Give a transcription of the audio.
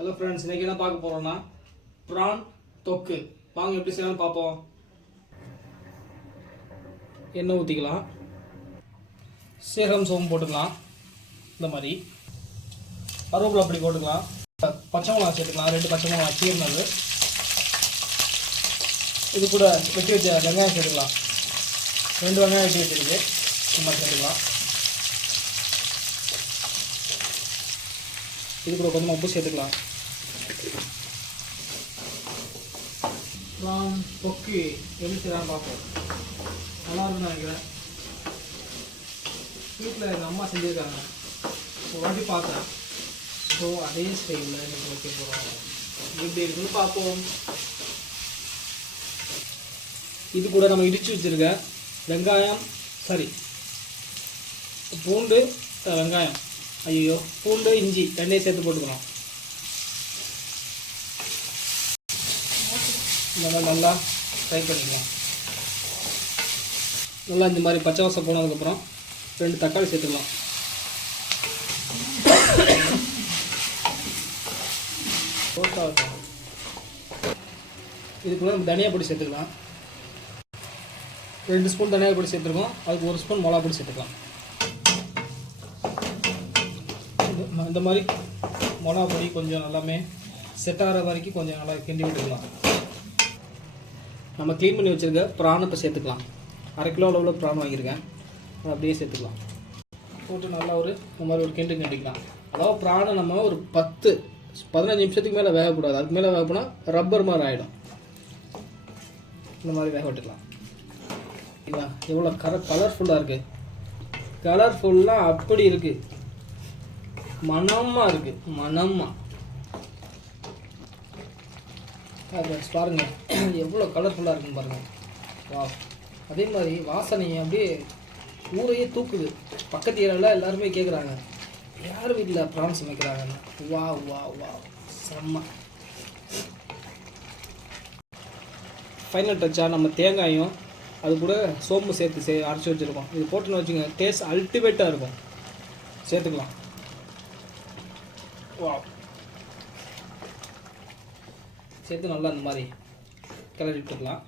Hello friends இன்றைக்கி என்ன பார்க்க போகிறோன்னா ப்ரான் தொக்கு. வாங்க எப்படி செய்யலாம்னு பார்ப்போம். எண்ணெய் ஊற்றிக்கலாம் சீரகம் சோம்பு போட்டுக்கலாம். இந்த மாதிரி. கருவேப்பிலை அப்படி போட்டுக்கலாம். பச்சை மிளகா சேர்த்துக்கலாம். ரெண்டு பச்சை மிளகா சீர்னது. இது கூட வெட்டி வச்ச வெங்காயம் சேர்த்துக்கலாம். ரெண்டு வெங்காயம் வெட்டி வச்சிருக்கு. சும்மா சேர்த்துக்கலாம். இது கூட கொஞ்சமாக உப்பு சேர்த்துக்கலாம். நான் கொக்கி எப்படி செய்யலாம்னு பார்ப்போம். நல்லா இருக்குன்னு நினைக்கிறேன். வீட்டில் எங்கள் அம்மா செஞ்சுருக்காங்க. ஒரு வாட்டி பார்த்தேன். ஸோ அதே ஸ்டைலில் எனக்கு வைக்க போகிறோம் எப்படி இருக்குன்னு பார்ப்போம். இது கூட நம்ம இடித்து வச்சுருக்க வெங்காயம் சரி பூண்டு வெங்காயம். ஐயோ பூண்டு இஞ்சி ரெண்டையும் சேர்த்து போட்டுக்கலாம் நல்லா நல்லா ஃப்ரை பண்ணிக்கலாம். நல்லா இந்த மாதிரி பச்சை வாசம் போனதுக்கப்புறம் ரெண்டு தக்காளி சேர்த்துக்கலாம். இதுக்குள்ள நம்ம தனியா பொடி சேர்த்துக்கலாம். ரெண்டு ஸ்பூன் தனியா பொடி சேர்த்துருக்கோம். அதுக்கு ஒரு ஸ்பூன் மிளகா பொடி சேர்த்துக்கலாம். இந்த- மாதிரி மிளகா பொடி கொஞ்சம் எல்லாமே செட் ஆகிற வரைக்கும் கொஞ்சம் நல்லா கிண்டி விட்டுக்கலாம். நம்ம க்ளீன் பண்ணி வச்சுருக்க ப்ரான் இப்போ சேர்த்துக்கலாம். அரை கிலோ அளவில் ப்ரான் வாங்கியிருக்கேன். அதை அப்படியே சேர்த்துக்கலாம். போட்டு நல்லா ஒரு இந்த மாதிரி ஒரு கிண்டு கிண்டிக்கலாம். அதாவது ப்ரானை நம்ம ஒரு பத்து பதினஞ்சு நிமிஷத்துக்கு மேலே வேகக்கூடாது. அதுக்கு மேலே வேக போனால் ரப்பர் மாதிரி ஆகிடும் இந்த மாதிரி வேக விட்டுக்கலாம். சரிங்களா எவ்வளோ கர கலர்ஃபுல்லாக இருக்குது கலர்ஃபுல்லாக அப்படி இருக்குது மனமாக இருக்குது மனமாக அது பாருங்க எவ்வளோ கலர்ஃபுல்லாக இருக்குன்னு பாருங்கள் வா அதே மாதிரி வாசனை அப்படியே ஊரையே தூக்குது. பக்கத்து ஏரியாவில் எல்லாருமே கேட்குறாங்க யார் வீட்டில் ப்ரான் சமைக்கிறாங்கன்னா? வா வா வா செம்ம. ஃபைனல் டச்சாக நம்ம தேங்காயும் அது கூட சோம்பு சேர்த்து சே அரைச்சி வச்சுருக்கோம். இது போட்டுன்னு வச்சுங்க டேஸ்ட் அல்டிமேட்டாக இருக்கும். சேர்த்துக்கலாம். வா சேர்த்து நல்லா இந்த மாதிரி கிளறி விட்டுக்கலாம்